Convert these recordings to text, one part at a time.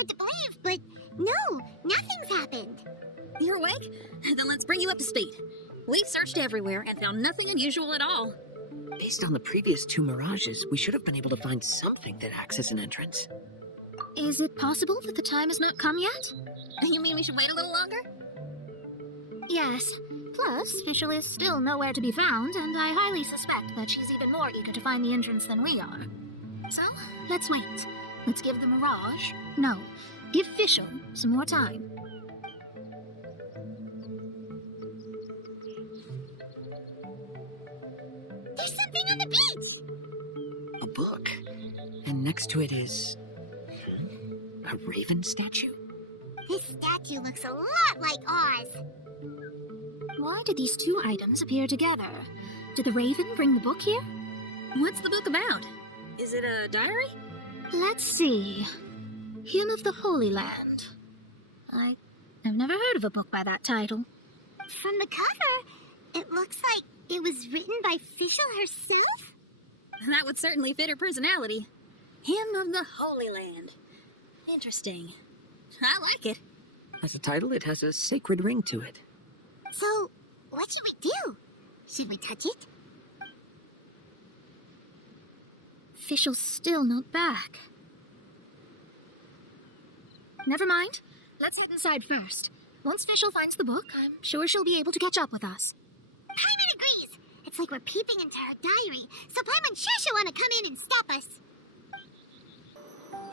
hard to believe, but no, nothing's happened. You're awake? Then let's bring you up to speed. We've searched everywhere and found nothing unusual at all. Based on the previous 2 mirages, we should have been able to find something that acts as an entrance. Is it possible that the time has not come yet? You mean we should wait a little longer? Yes. Plus, fischl is still nowhere to be found, and I highly suspect that she's even more eager to find the entrance than we are. So, let's wait. Let's give the mirage... No, give fischl some more time. There's something on the beach! A book. And next to it is... a raven statue? This statue looks a lot like ours. Why did these 2 items appear together? Did the raven bring the book here? What's the book about? Is it a diary? Let's see. Hymn of the Holy Land. I've never heard of a book by that title. From the cover, it looks like it was written by fischl herself? That would certainly fit her personality. Hymn of the Holy Land. Interesting. I like it. As a title, it has a sacred ring to it. So, what should we do? Should we touch it? Fischl's still not back. Never mind. Let's get inside first. Once fischl finds the book, I'm sure she'll be able to catch up with us. Paimon agrees. It's like we're peeping into her diary, so Paimon sure she'll want to come in and stop us.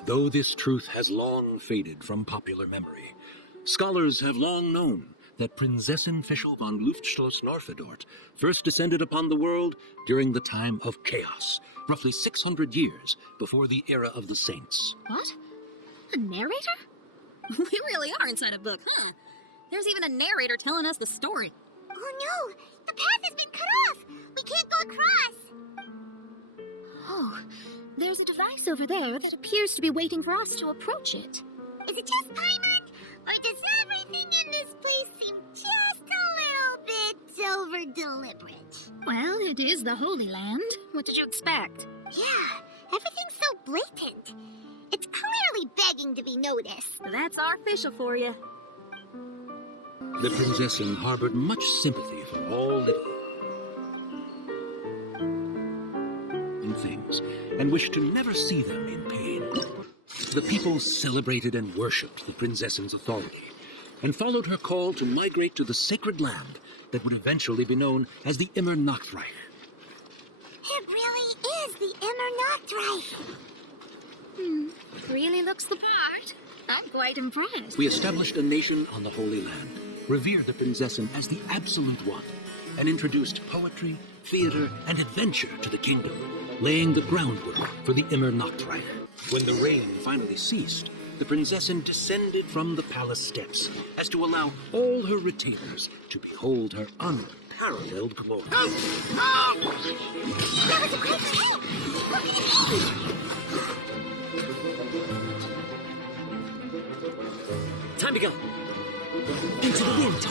Though this truth has long faded from popular memory, scholars have long known that Prinzessin Fischl von Luftschloss Norfedort first descended upon the world during the time of chaos, roughly 600 years before the era of the saints. What? A narrator? We really are inside a book, huh? There's even a narrator telling us the story. Oh no! The path has been cut off! We can't go across! Oh, there's a device over there that appears to be waiting for us to approach it. Is it just Paimon? Or does everything in this place seem just a little bit over-deliberate? Well, it is the Holy Land. What did you expect? Yeah, everything's so blatant. It's clearly begging to be noticed. That's our fischl for you. The Prinzessin harbored much sympathy for all living things, and wished to never see them in pain. The people celebrated and worshipped the Prinzessin's authority, and followed her call to migrate to the sacred land that would eventually be known as the Immernachtreich. It really is the Immernachtreich. Really looks the part. I'm quite impressed. We established a nation on the Holy Land, revered the Prinzessin as the absolute one, and introduced poetry, theater, and adventure to the kingdom, laying the groundwork for the Immernachtreich. When the rain finally ceased, the Prinzessin descended from the palace steps as to allow all her retainers to behold her unparalleled glory. That was a great kill! Time to go. Into the wind.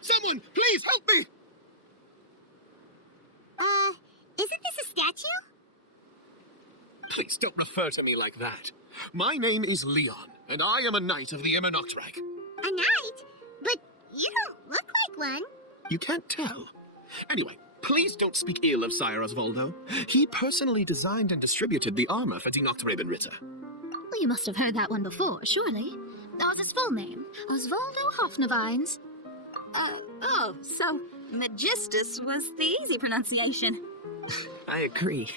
Someone, please help me! Isn't this a statue? Please don't refer to me like that. My name is Leon, and I am a knight of the Immernachtreich. A knight? But you don't look like one. You can't tell. Anyway, please don't speak ill of Sire Osvaldo. He personally designed and distributed the armor for Die Nachtrebenritter. Well, you must have heard that one before, surely. That was his full name, Osvaldo Hofnevines. So Magistus was the easy pronunciation. I agree.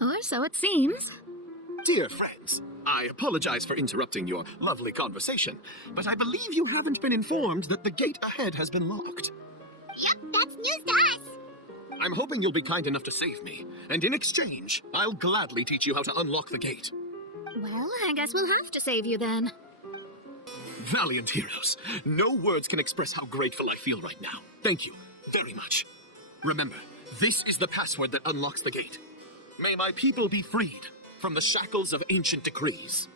Or so it seems. Dear friends, I apologize for interrupting your lovely conversation, but I believe you haven't been informed that the gate ahead has been locked. Yep, that's news to us. I'm hoping you'll be kind enough to save me, and in exchange, I'll gladly teach you how to unlock the gate. Well, I guess we'll have to save you then. Valiant heroes, no words can express how grateful I feel right now. Thank you very much. Remember, This is the password that unlocks the gate. May my people be freed from the shackles of ancient decrees.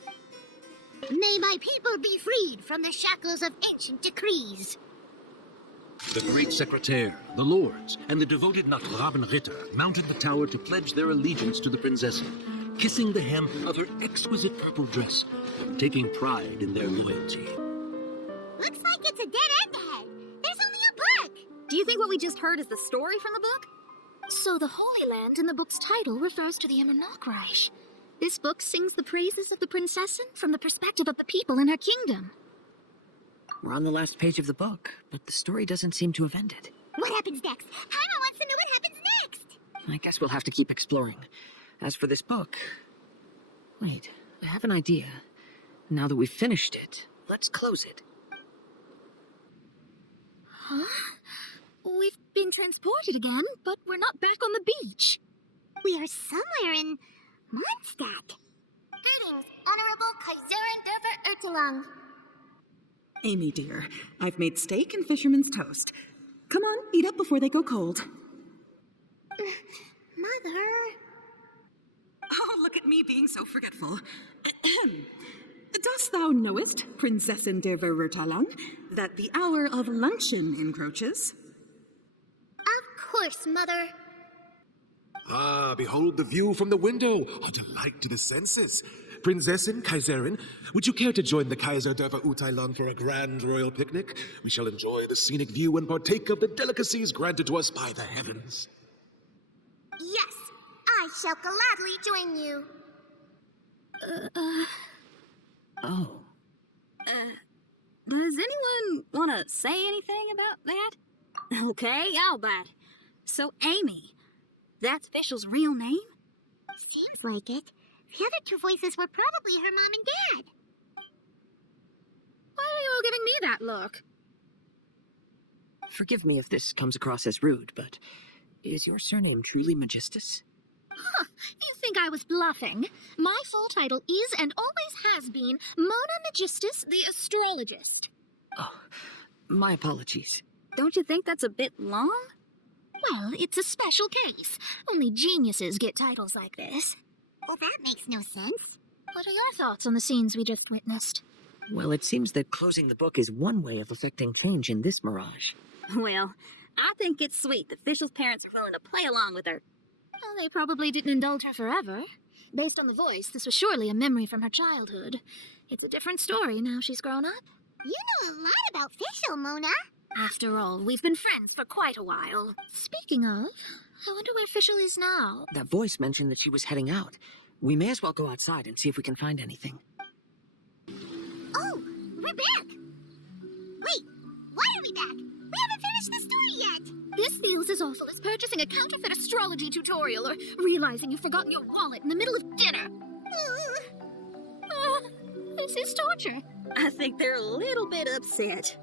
May my people be freed from the shackles of ancient decrees. The great secretaire, the lords, and the devoted Nachtrabenritter mounted the tower to pledge their allegiance to the Prinzessin, kissing the hem of her exquisite purple dress, taking pride in their loyalty. Looks like it's a dead end ahead. There's only a book. Do you think what we just heard is the story from the book? So the Holy Land in the book's title refers to the Immernachtreich. This book sings the praises of the Prinzessin from the perspective of the people in her kingdom. We're on the last page of the book, but the story doesn't seem to have ended. What happens next? Paimon wants to know what happens next. I guess we'll have to keep exploring. As for this book... Wait, I have an idea. Now that we've finished it, let's close it. Huh? We've been transported again, but we're not back on the beach. We are somewhere in Mondstadt. Greetings, Honorable Kaiserin Derver Ertelang. Amy, dear, I've made steak and fisherman's toast. Come on, eat up before they go cold. Mother. Oh, look at me being so forgetful. Dost thou knowest, Prinzessin der Verurteilung, that the hour of luncheon encroaches? Of course, Mother. Ah, behold the view from the window. A delight to the senses. Prinzessin, Kaiserin, would you care to join the Kaiser der Verurteilung for a grand royal picnic? We shall enjoy the scenic view and partake of the delicacies granted to us by the heavens. Yes, I shall gladly join you. Oh. Does anyone want to say anything about that? Okay, I'll bite. So, Amy, that's fischl's real name? Seems like it. The other two voices were probably her mom and dad. Why are you all giving me that look? Forgive me if this comes across as rude, but is your surname truly Magistus? Huh, you think I was bluffing? My full title is and always has been Mona Magistus the Astrologist. Oh, my apologies. Don't you think that's a bit long? Well, it's a special case. Only geniuses get titles like this. Well, that makes no sense. What are your thoughts on the scenes we just witnessed? Well, it seems that closing the book is one way of effecting change in this mirage. Well, I think it's sweet that fischl's parents are willing to play along with her. Well, they probably didn't indulge her forever. Based on the voice, this was surely a memory from her childhood. It's a different story now she's grown up. You know a lot about fischl, Mona. After all, we've been friends for quite a while. Speaking of, I wonder where fischl is now. That voice mentioned that she was heading out. We may as well go outside and see if we can find anything. Oh, we're back. Wait, why are we back? We haven't finished the story yet. This feels as awful as purchasing a counterfeit astrology tutorial or realizing you've forgotten your wallet in the middle of dinner. This is torture. I think they're a little bit upset.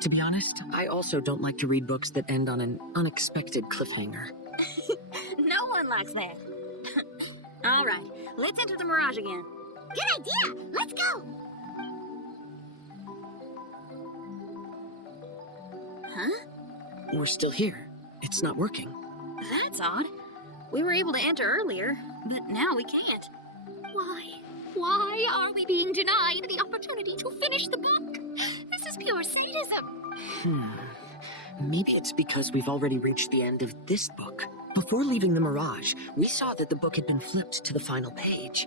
To be honest, I also don't like to read books that end on an unexpected cliffhanger. No one likes that. All right, let's enter the mirage again. Good idea. Let's go. Huh? We're still here. It's not working. That's odd. We were able to enter earlier, but now we can't. Why? Why are we being denied the opportunity to finish the book? This is pure sadism. Maybe it's because we've already reached the end of this book. Before leaving the Mirage, we saw that the book had been flipped to the final page.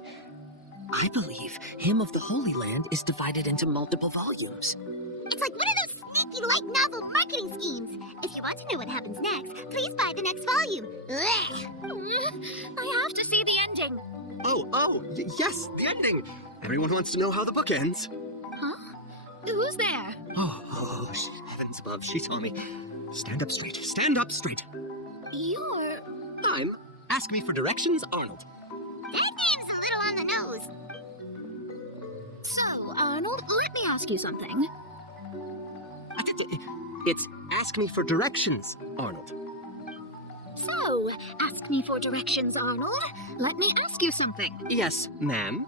I believe Hymn of the Holy Land is divided into multiple volumes. It's like one of those sneaky light novel marketing schemes. If you want to know what happens next, please buy the next volume. I have to see the ending. Yes, the ending. Everyone wants to know how the book ends. Huh? Who's there? Heavens above, she saw me. Stand up straight. Stand up straight. You're... I'm Ask Me for Directions, Arnold. That name's a little on the nose. So, Arnold, let me ask you something. It's Ask Me for Directions, Arnold. So, ask me for directions, Arnold. Let me ask you something. Yes, ma'am.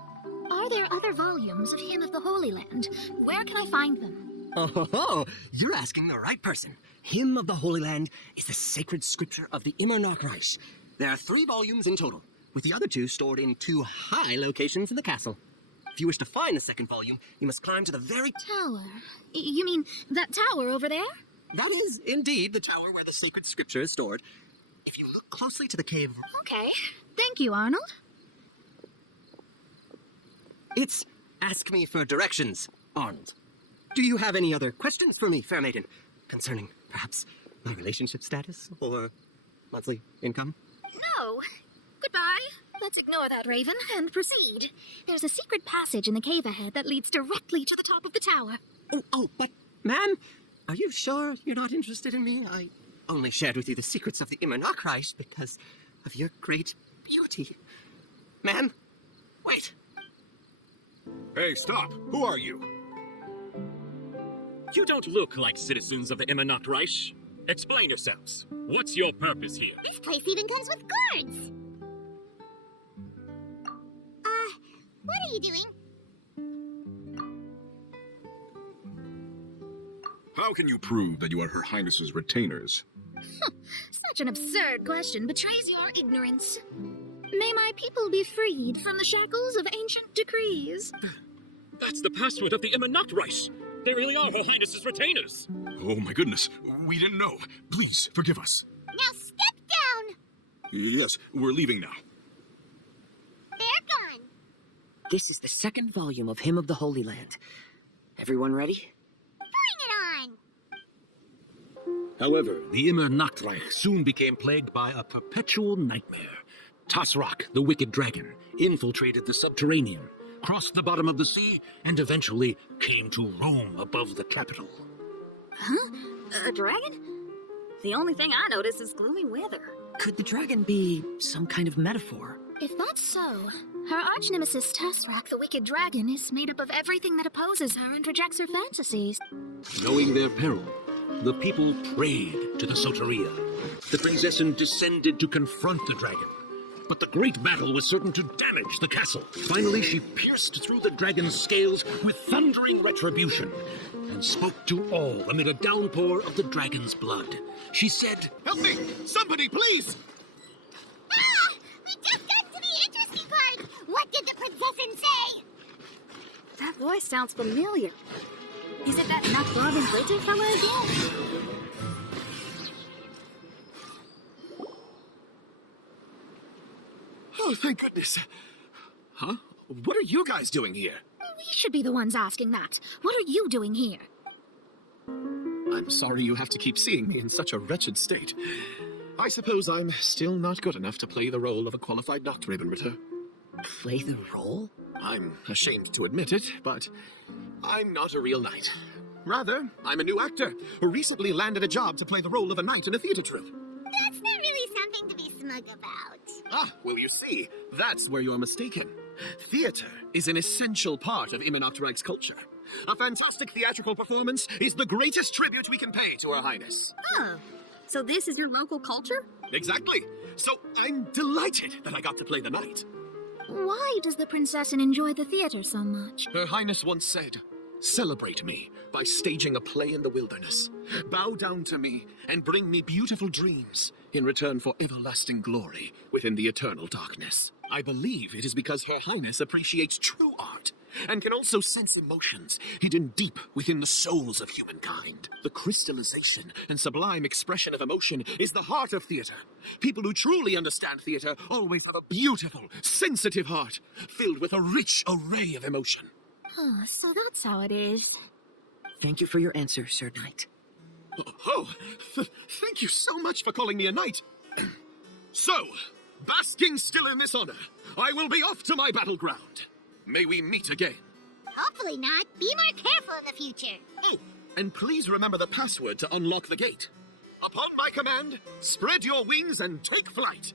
Are there other volumes of Hymn of the Holy Land? Where can I find them? Oh, you're asking the right person. Hymn of the Holy Land is the sacred scripture of the Immernachtreich. There are 3 volumes in total, with the other 2 stored in 2 high locations in the castle. If you wish to find the second volume, you must climb to the very... Tower? You mean that tower over there? That is indeed the tower where the sacred scripture is stored. If you look closely to the cave... Okay. Thank you, Arnold. It's Ask Me for Directions, Arnold. Do you have any other questions for me, fair maiden? Concerning, perhaps, my relationship status or monthly income? No. Goodbye. Let's ignore that, Raven, and proceed. There's a secret passage in the cave ahead that leads directly to the top of the tower. But, ma'am, are you sure you're not interested in me? I only shared with you the secrets of the Immernachtreich because of your great beauty. Ma'am, wait. Hey, stop! Who are you? You don't look like citizens of the Immernachtreich. Explain yourselves. What's your purpose here? This place even comes with guards. What are you doing? How can you prove that you are Her Highness's retainers? Such an absurd question betrays your ignorance. May my people be freed from the shackles of ancient decrees. That's the password of the Immernachtreich. They really are Her Highness's retainers. Oh my goodness, we didn't know. Please, forgive us. Now step down. Yes, we're leaving now. They're gone. This is the second volume of Hymn of the Holy Land. Everyone ready? Bring it on. However, the Immernachtreich soon became plagued by a perpetual nightmare. Tasrak, the wicked dragon, infiltrated the subterranean, crossed the bottom of the sea, and eventually came to Rome above the capital. Huh? A dragon? The only thing I notice is gloomy weather. Could the dragon be some kind of metaphor? If that's so, her arch-nemesis Tasrak, the wicked dragon, is made up of everything that opposes her and rejects her fantasies. Knowing their peril, the people prayed to the Soteria. The Prinzessin descended to confront the dragon. But the great battle was certain to damage the castle. Finally, she pierced through the dragon's scales with thundering retribution and spoke to all amid a downpour of the dragon's blood. She said, Help me! Somebody, please! Ah! We just got to the interesting part. What did the Prinzessin say? That voice sounds familiar. Is it that nut-bobbing glitter fella again? Oh, thank goodness. Huh? What are you guys doing here? We should be the ones asking that. What are you doing here? I'm sorry you have to keep seeing me in such a wretched state. I suppose I'm still not good enough to play the role of a qualified Nachtrabenritter. Play the role? I'm ashamed to admit it, but I'm not a real knight. Rather, I'm a new actor who recently landed a job to play the role of a knight in a theater troupe. That's not really something to be smug about. Ah, well, you see, that's where you're mistaken. Theater is an essential part of Immernachtreich's culture. A fantastic theatrical performance is the greatest tribute we can pay to Her Highness. Oh, so this is your local culture? Exactly. So I'm delighted that I got to play the knight. Why does the Prinzessin enjoy the theater so much? Her Highness once said, "Celebrate me by staging a play in the wilderness. Bow down to me and bring me beautiful dreams in return for everlasting glory within the eternal darkness." I believe it is because Her Highness appreciates true art and can also sense emotions hidden deep within the souls of humankind. The crystallization and sublime expression of emotion is the heart of theater. People who truly understand theater always have a beautiful, sensitive heart filled with a rich array of emotion. Oh, so that's how it is. Thank you for your answer, Sir Knight. Thank you so much for calling me a knight. So, basking still in this honor, I will be off to my battleground. May we meet again. Hopefully not. Be more careful in the future. Oh, and please remember the password to unlock the gate. Upon my command, spread your wings and take flight.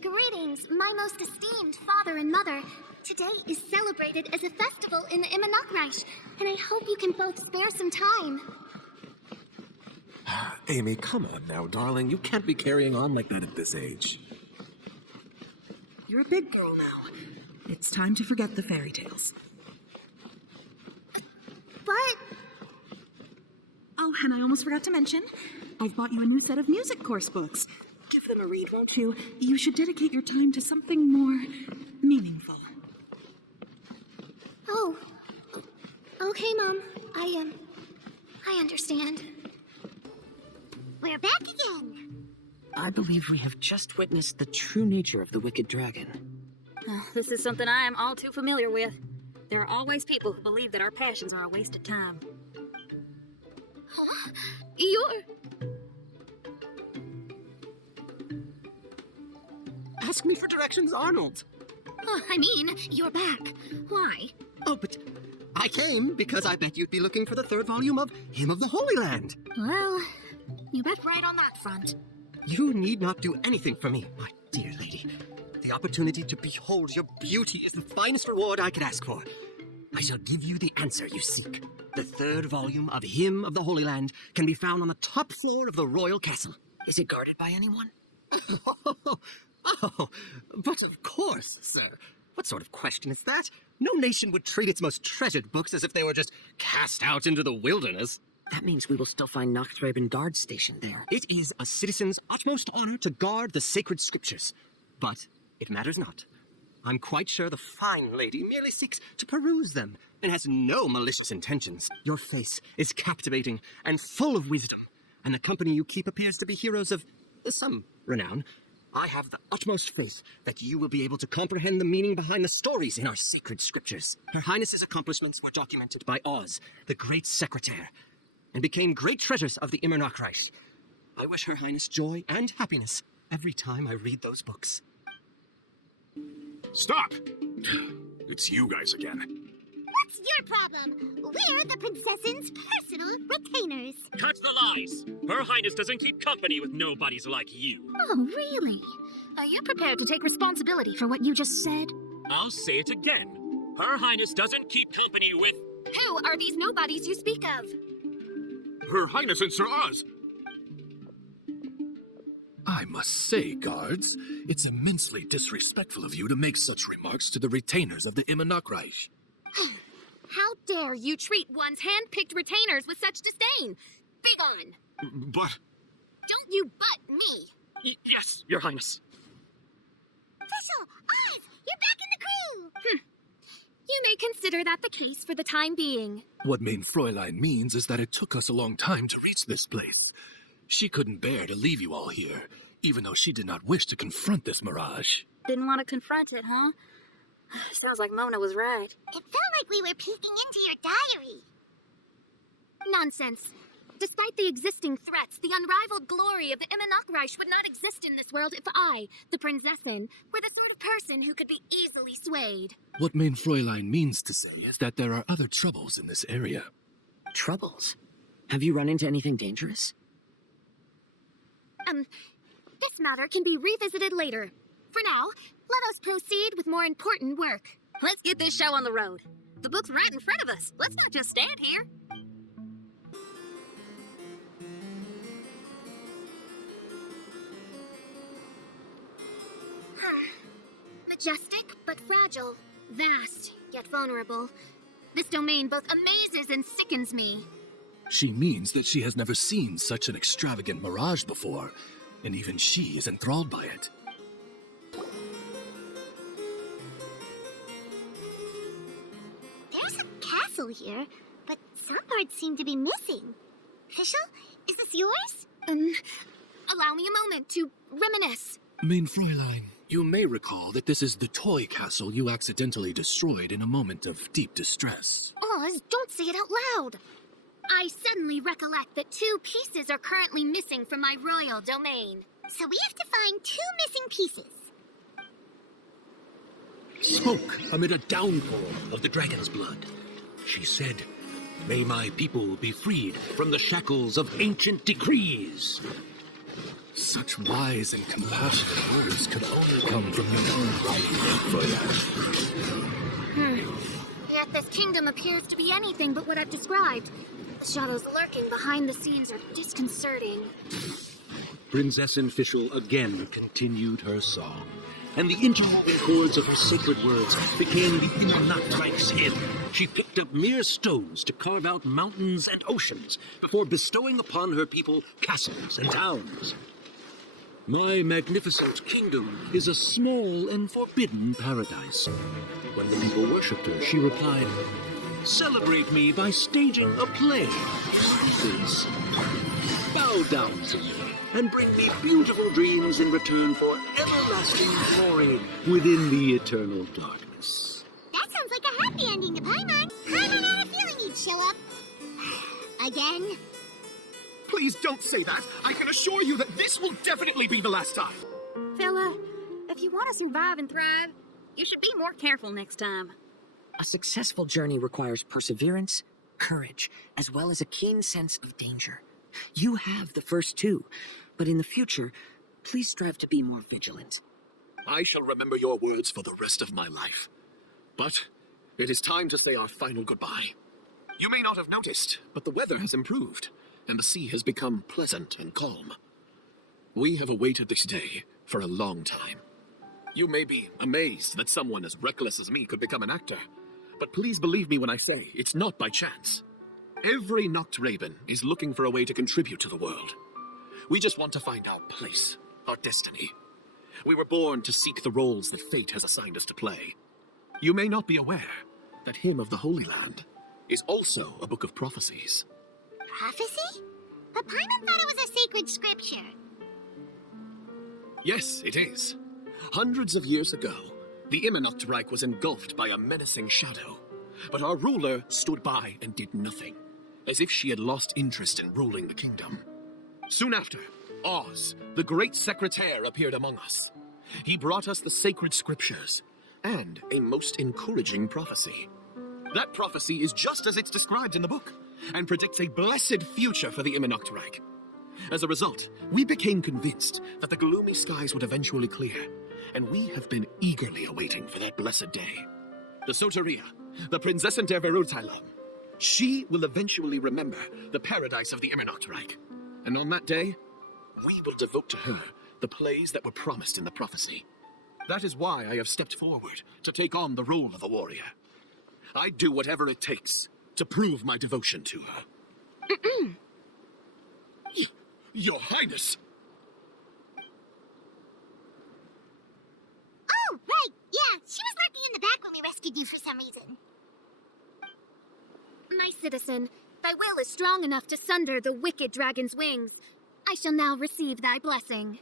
Greetings, my most esteemed father and mother. Today is celebrated as a festival in the Immernachtreich, and I hope you can both spare some time. Amy, come on now, darling. You can't be carrying on like that at this age. You're a big girl now. It's time to forget the fairy tales. But... Oh, and I almost forgot to mention, I've bought you a new set of music course books. Give them a read, won't you? You should dedicate your time to something more meaningful. Oh. Okay, Mom. I understand. we're back again. I believe we have just witnessed the true nature of the wicked dragon. Oh, this is something I am all too familiar with. There are always people who believe that our passions are a waste of time. Ask me for directions, Arnold. I mean, you're back. Why? Oh, but I came because I bet you'd be looking for the third volume of Hymn of the Holy Land. Well, you bet right on that front. You need not do anything for me, my dear lady. The opportunity to behold your beauty is the finest reward I could ask for. I shall give you the answer you seek. The third volume of Hymn of the Holy Land can be found on the top floor of the royal castle. Is it guarded by anyone? Oh, but of course, sir. What sort of question is that? No nation would treat its most treasured books as if they were just cast out into the wilderness. That means we will still find Nachtreiben guard stationed there. It is a citizen's utmost honor to guard the sacred scriptures. But it matters not. I'm quite sure the fine lady merely seeks to peruse them and has no malicious intentions. Your face is captivating and full of wisdom, and the company you keep appears to be heroes of some renown. I have the utmost faith that you will be able to comprehend the meaning behind the stories in our sacred scriptures. Her Highness's accomplishments were documented by Oz, the great secretary, and became great treasures of the Immernachtreich. I wish Her Highness joy and happiness every time I read those books. Stop! It's you guys again. What's your problem? We're the princess's personal retainers. Cut the lies! Her Highness doesn't keep company with nobodies like you. Oh, really? Are you prepared to take responsibility for what you just said? I'll say it again. Her Highness doesn't keep company with... Who are these nobodies you speak of? Her Highness and Sir Oz. I must say, guards, it's immensely disrespectful of you to make such remarks to the retainers of the Immernachtreich. How dare you treat one's hand-picked retainers with such disdain? Begone! But... Don't you butt me! Yes, Your Highness. Fischl, Oz, you're back in the crew! You may consider that the case for the time being. What Mein Fräulein means is that it took us a long time to reach this place. She couldn't bear to leave you all here, even though she did not wish to confront this mirage. Didn't want to confront it, huh? Sounds like Mona was right. It felt like we were peeking into your diary. Nonsense. Despite the existing threats, the unrivaled glory of the Immernachtreich would not exist in this world if I, the Prinzessin, were the sort of person who could be easily swayed. What Mein Fräulein means to say is that there are other troubles in this area. Troubles? Have you run into anything dangerous? This matter can be revisited later. For now, let us proceed with more important work. Let's get this show on the road. The book's right in front of us. Let's not just stand here. Majestic, but fragile. Vast, yet vulnerable. This domain both amazes and sickens me. She means that she has never seen such an extravagant mirage before, and even she is enthralled by it. There's a castle here, but some parts seem to be missing. Fischl, is this yours? Allow me a moment to reminisce. Mein Fräulein, you may recall that this is the toy castle you accidentally destroyed in a moment of deep distress. Oz, don't say it out loud. I suddenly recollect that 2 pieces are currently missing from my royal domain. So we have to find 2 missing pieces. Smoke amid a downpour of the dragon's blood. She said, "May my people be freed from the shackles of ancient decrees." Such wise and compassionate words could only come from your own Fräulein. Yet this kingdom appears to be anything but what I've described. The shadows lurking behind the scenes are disconcerting. Prinzessin Fischl again continued her song, and the interwoven chords of her sacred words became the Immernachtreich's hymn. She picked up mere stones to carve out mountains and oceans before bestowing upon her people castles and towns. My magnificent kingdom is a small and forbidden paradise. When the people worshipped her, she replied, "Celebrate me by staging a play. Please, bow down to me and bring me beautiful dreams in return for everlasting glory within the eternal darkness." That sounds like a happy ending to Paimon. Paimon had a feeling you'd show up. Again? Please don't say that. I can assure you that this will definitely be the last time. Fella, if you want to survive and thrive, you should be more careful next time. A successful journey requires perseverance, courage, as well as a keen sense of danger. You have the first two, but in the future, please strive to be more vigilant. I shall remember your words for the rest of my life. But it is time to say our final goodbye. You may not have noticed, but the weather has improved, and the sea has become pleasant and calm. We have awaited this day for a long time. You may be amazed that someone as reckless as me could become an actor, but please believe me when I say it's not by chance. Every Nachtraben is looking for a way to contribute to the world. We just want to find our place, our destiny. We were born to seek the roles that fate has assigned us to play. You may not be aware that Hymn of the Holy Land is also a book of prophecies. Prophecy? But Paimon thought it was a sacred scripture. Yes, it is. Hundreds of years ago, the Immernachtreich was engulfed by a menacing shadow. But our ruler stood by and did nothing, as if she had lost interest in ruling the kingdom. Soon after, Oz, the great secretaire, appeared among us. He brought us the sacred scriptures and a most encouraging prophecy. That prophecy is just as it's described in the book, and predicts a blessed future for the Immernachtreich. As a result, we became convinced that the gloomy skies would eventually clear, and we have been eagerly awaiting for that blessed day. The Soteria, the Prinzessin der Verurteilung, she will eventually remember the paradise of the Immernachtreich, and on that day, we will devote to her the plays that were promised in the prophecy. That is why I have stepped forward to take on the role of a warrior. I'd do whatever it takes to prove my devotion to her. Your Highness! Oh, right, yeah, she was lurking in the back when we rescued you for some reason. My citizen, thy will is strong enough to sunder the wicked dragon's wings. I shall now receive thy blessing.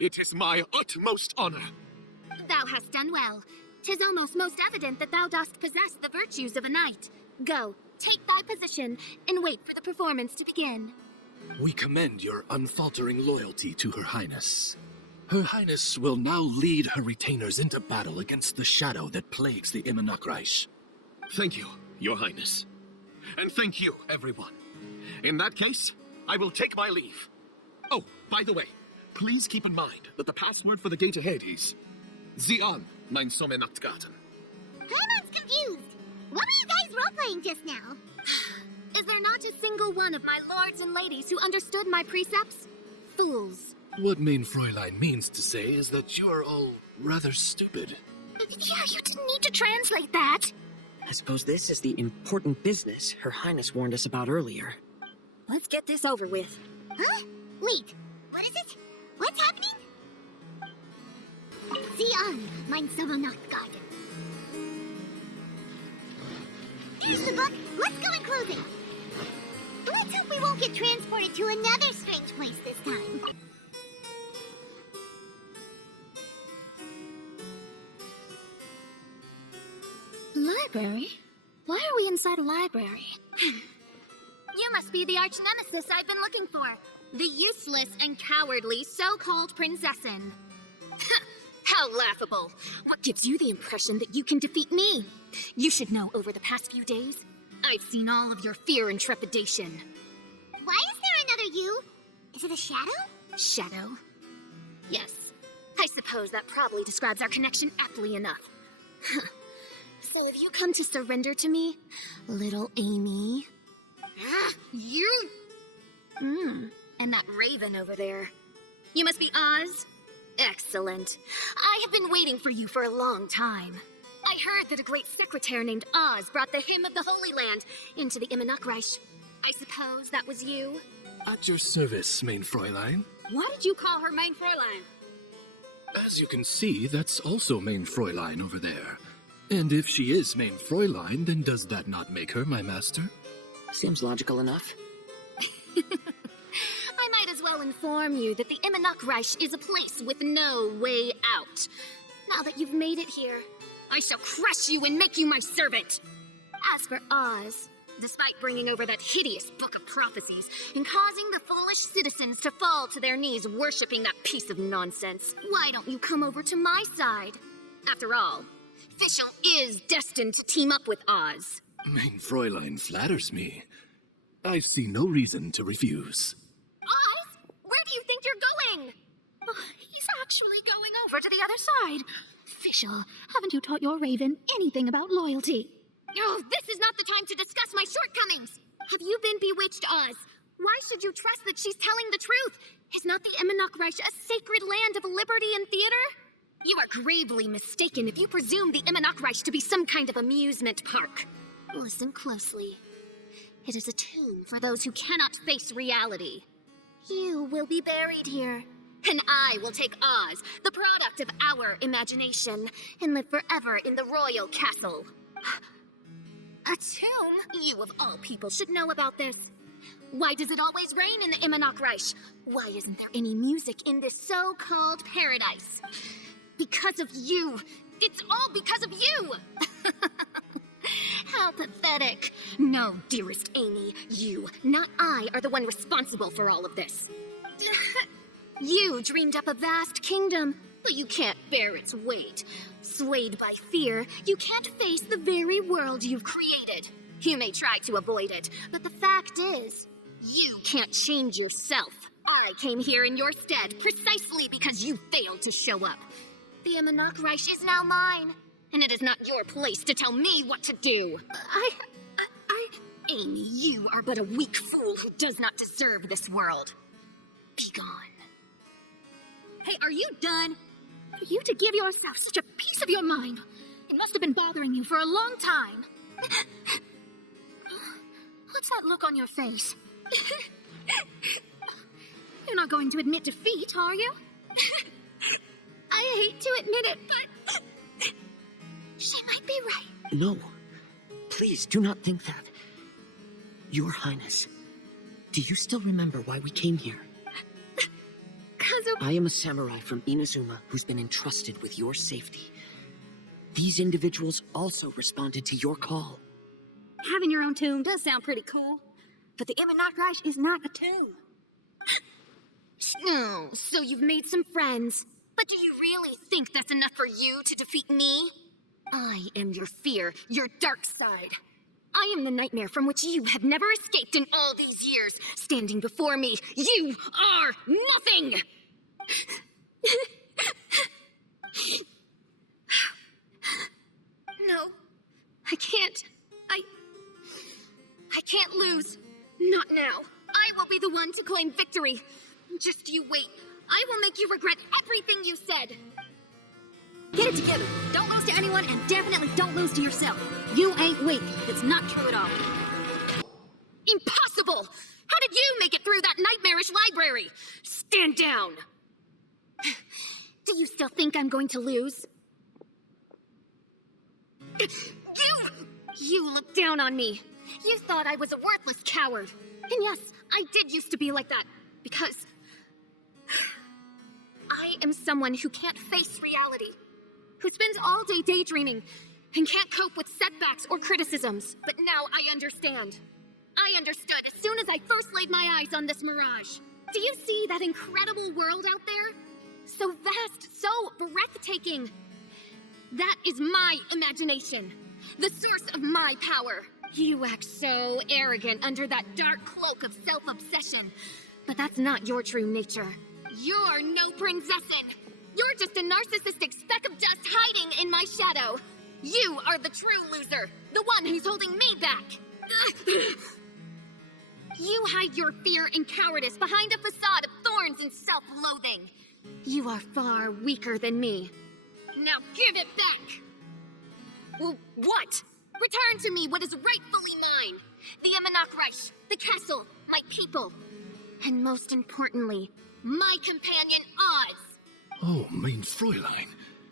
It is my utmost honor. Thou hast done well. 'Tis almost most evident that thou dost possess the virtues of a knight. Go, take thy position, and wait for the performance to begin. We commend your unfaltering loyalty to Her Highness. Her Highness will now lead her retainers into battle against the shadow that plagues the Immernachtreich. Thank you, Your Highness. And thank you, everyone. In that case, I will take my leave. Oh, by the way, please keep in mind that the password for the gate ahead is Zian, mein Sommernachtgarten. Paimon's confused. What were you guys role-playing just now? Is there not a single one of my lords and ladies who understood my precepts? Fools. What mein Fräulein means to say is that you're all rather stupid. Yeah, you didn't need to translate that. I suppose this is the important business Her Highness warned us about earlier. Let's get this over with. Huh? Wait, what is it? What's happening? Zian, mein Sommernachtgarten. Here's the book. Let's go and close it. Let's hope we won't get transported to another strange place this time. Library? Why are we inside a library? You must be the arch nemesis I've been looking for. The useless and cowardly so-called Prinzessin. How laughable. What gives you the impression that you can defeat me? You should know over the past few days, I've seen all of your fear and trepidation. Why is there another you? Is it a shadow? Shadow? Yes. I suppose that probably describes our connection aptly enough. So have you come to surrender to me, little Amy? You? And that raven over there. You must be Oz? Excellent. I have been waiting for you for a long time. I heard that a great secretary named Oz brought the hymn of the Holy Land into the Immernachtreich. I suppose that was you? At your service, mein Fräulein. Why did you call her mein Fräulein? As you can see, that's also mein Fräulein over there. And if she is mein Fräulein, then does that not make her my master? Seems logical enough. I might as well inform you that the Immernachtreich is a place with no way out. Now that you've made it here, I shall crush you and make you my servant. As for Oz, despite bringing over that hideous book of prophecies and causing the foolish citizens to fall to their knees worshipping that piece of nonsense, why don't you come over to my side? After all, fischl is destined to team up with Oz. Mein Fräulein flatters me. I see no reason to refuse. Oz? Where do you think you're going? He's actually going over to the other side. Fischl, haven't you taught your raven anything about loyalty? Oh, this is not the time to discuss my shortcomings. Have you been bewitched, Oz? Why should you trust that she's telling the truth? Is not the Immernachtreich a sacred land of liberty and theater? You are gravely mistaken if you presume the Immernachtreich to be some kind of amusement park. Listen closely. It is a tomb for those who cannot face reality. You will be buried here, and I will take Oz, the product of our imagination, and live forever in the royal castle. A tomb? You of all people should know about this. Why does it always rain in the Immernachtreich? Why isn't there any music in this so-called paradise? Because of you. It's all because of you. How pathetic. No, dearest Amy, you, not I, are the one responsible for all of this. You dreamed up a vast kingdom, but you can't bear its weight. Swayed by fear, you can't face the very world you've created. You may try to avoid it, but the fact is, you can't change yourself. I came here in your stead precisely because you failed to show up. The Immernachtreich is now mine, and it is not your place to tell me what to do. Amy, you are but a weak fool who does not deserve this world. Be gone. Hey, are you done? For you to give yourself such a piece of your mind, it must have been bothering you for a long time. What's that look on your face? You're not going to admit defeat, are you? I hate to admit it, but she might be right. No. Please, do not think that. Your Highness, do you still remember why we came here? I am a samurai from Inazuma who's been entrusted with your safety. These individuals also responded to your call. Having your own tomb does sound pretty cool, but the Immernachtreich is not a tomb. Oh, so you've made some friends, but do you really think that's enough for you to defeat me? I am your fear, your dark side. I am the nightmare from which you have never escaped in all these years. Standing before me, you are nothing! No, I can't. I can't lose. Not now. I will be the one to claim victory. Just you wait. I will make you regret everything you said. Get it together. Don't lose to anyone, and definitely don't lose to yourself. You ain't weak. It's not true at all. Impossible! How did you make it through that nightmarish library? Stand down! Do you still think I'm going to lose? You looked down on me. You thought I was a worthless coward. And yes, I did used to be like that, because I am someone who can't face reality, who spends all day daydreaming, and can't cope with setbacks or criticisms. But now I understand. I understood as soon as I first laid my eyes on this mirage. Do you see that incredible world out there? So vast, so breathtaking. That is my imagination, the source of my power. You act so arrogant under that dark cloak of self-obsession, but that's not your true nature. You're no prinzessin. You're just a narcissistic speck of dust hiding in my shadow. You are the true loser, the one who's holding me back. You hide your fear and cowardice behind a facade of thorns and self-loathing. You are far weaker than me. Now give it back! Well, what? Return to me what is rightfully mine. The Immernachtreich, the castle, my people. And most importantly, my companion Oz. Oh, mein Fräulein,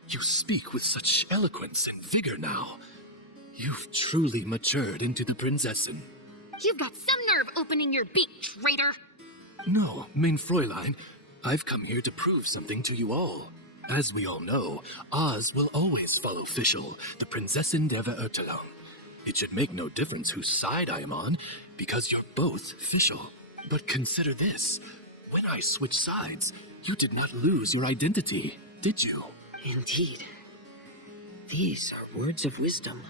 you speak with such eloquence and vigor now. You've truly matured into the Prinzessin. You've got some nerve opening your beak, traitor. No, mein Fräulein, I've come here to prove something to you all. As we all know, Oz will always follow Fischl, the Prinzessin der Verurteilung. It should make no difference whose side I am on, because you're both Fischl. But consider this. When I switched sides, you did not lose your identity, did you? Indeed. These are words of wisdom.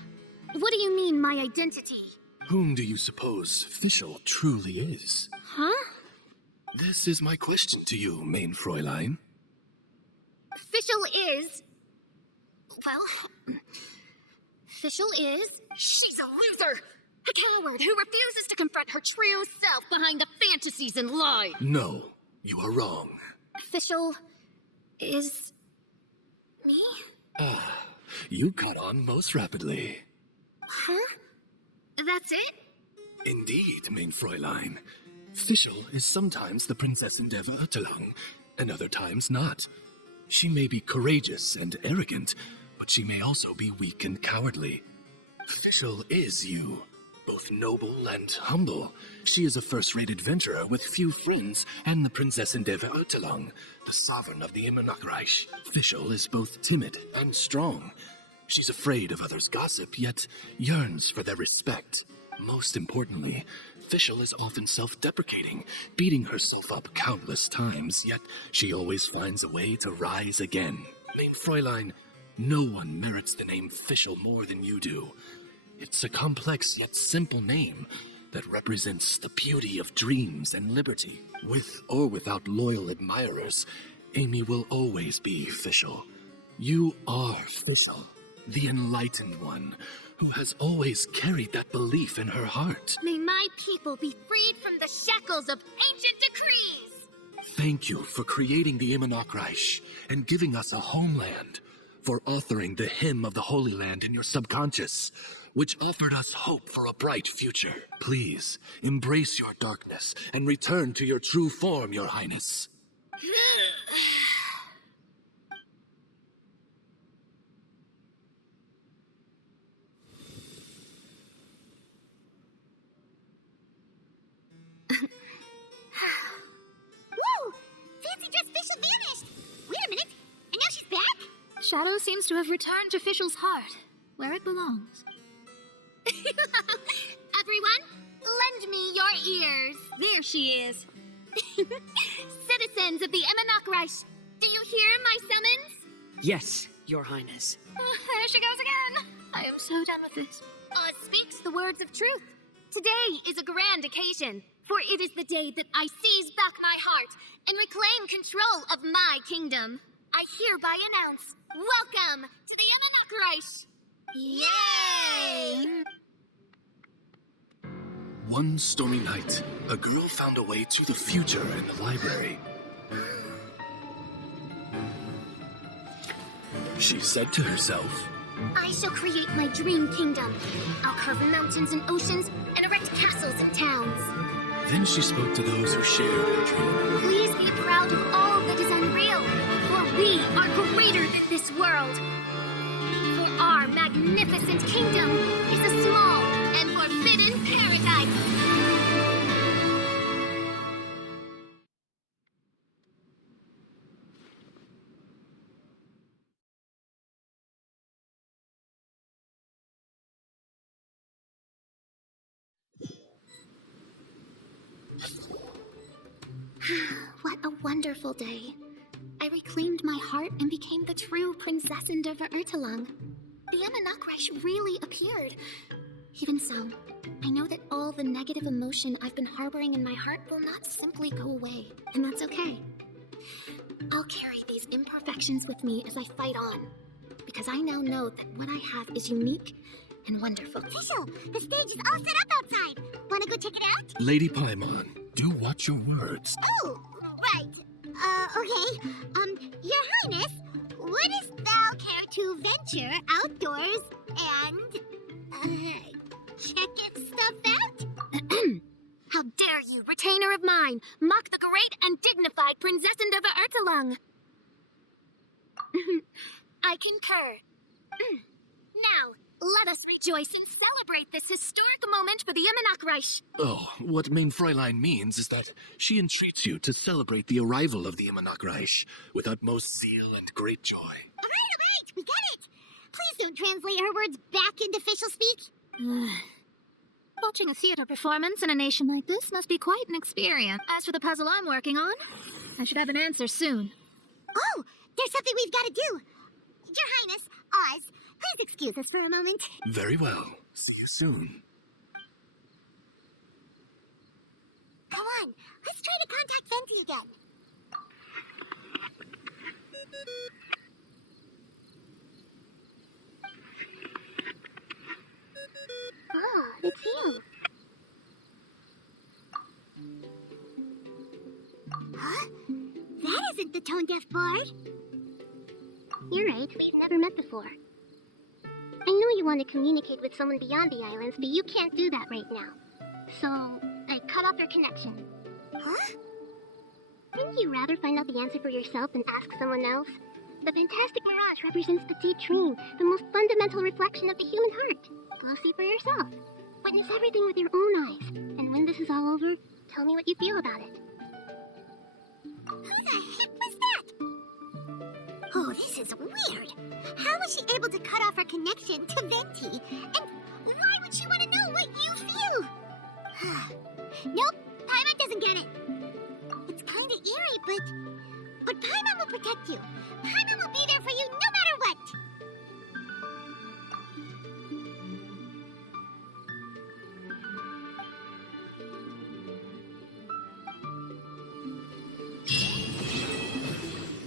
What do you mean, my identity? Whom do you suppose Fischl truly is? Huh? This is my question to you, mein Fräulein. Fischl is... Well... Fischl is... She's a loser! A coward who refuses to confront her true self behind the fantasies and lies! No, you are wrong. Fischl is... me? Ah, you caught on most rapidly. Huh? That's it? Indeed, mein Fräulein. Fischl is sometimes the Prinzessin der Verurteilung, and other times not. She may be courageous and arrogant, but she may also be weak and cowardly. Fischl is you, both noble and humble. She is a first-rate adventurer with few friends, and the Prinzessin der Verurteilung, the sovereign of the Immernachtreich. Fischl is both timid and strong. She's afraid of others' gossip, yet yearns for their respect. Most importantly, Fischl is often self-deprecating, beating herself up countless times, yet she always finds a way to rise again. Mein Fräulein, no one merits the name Fischl more than you do. It's a complex yet simple name that represents the beauty of dreams and liberty. With or without loyal admirers, Amy will always be Fischl. You are Fischl, the enlightened one, who has always carried that belief in her heart. May my people be freed from the shackles of ancient decrees! Thank you for creating the Immernachtreich and giving us a homeland, for authoring the hymn of the Holy Land in your subconscious, which offered us hope for a bright future. Please, embrace your darkness and return to your true form, Your Highness. Woo! Fancy dress Fischl vanished! Wait a minute, and now she's back? Shadow seems to have returned to Fischl's heart, where it belongs. Everyone, lend me your ears. There she is. Citizens of the Immernachtreich, do you hear my summons? Yes, Your Highness. There she goes again. I am so done with this. Oz speaks the words of truth. Today is a grand occasion, for it is the day that I seize back my heart and reclaim control of my kingdom. I hereby announce, welcome to the Immernachtreich! Yay! One stormy night, a girl found a way to the future in the library. She said to herself, I shall create my dream kingdom. I'll carve mountains and oceans and erect castles and towns. Then she spoke to those who shared her dream. Please be proud of all that is unreal, for we are greater than this world. For our magnificent kingdom is a small and forbidden paradise. What a wonderful day. I reclaimed my heart and became the true Prinzessin der Verurteilung. The Immernachtreich really appeared. Even so, I know that all the negative emotion I've been harboring in my heart will not simply go away, and that's okay. I'll carry these imperfections with me as I fight on, because I now know that what I have is unique and wonderful. Fischl, the stage is all set up outside. Wanna go check it out? Lady Paimon, do watch your words. Oh, right. Okay. Your Highness, wouldst thou care to venture outdoors and, check stuff out? How dare you, retainer of mine, mock the great and dignified Prinzessin der Verurteilung! I concur. Now, let us rejoice and celebrate this historic moment for the Immernachtreich. Oh, what Main Fräulein means is that she entreats you to celebrate the arrival of the Immernachtreich with utmost zeal and great joy. All right, we get it. Please don't translate her words back into official speak. Watching a theater performance in a nation like this must be quite an experience. As for the puzzle I'm working on, I should have an answer soon. Oh, there's something we've got to do. Your Highness, Oz, please excuse us for a moment. Very well. See you soon. Come on, let's try to contact Venti again. Oh, it's you. Huh? That isn't the tone-deaf bard. You're right, we've never met before. I know you want to communicate with someone beyond the islands, but you can't do that right now. So, I cut off your connection. Huh? Wouldn't you rather find out the answer for yourself than ask someone else? The fantastic mirage represents the deep dream, the most fundamental reflection of the human heart. Go see for yourself. Witness everything with your own eyes. And when this is all over, tell me what you feel about it. Who the heck was that? Oh, this is weird. How was she able to cut off her connection to Venti? And why would she want to know what you feel? Nope, Paimon doesn't get it. It's kind of eerie, but Paimon will protect you. Paimon will be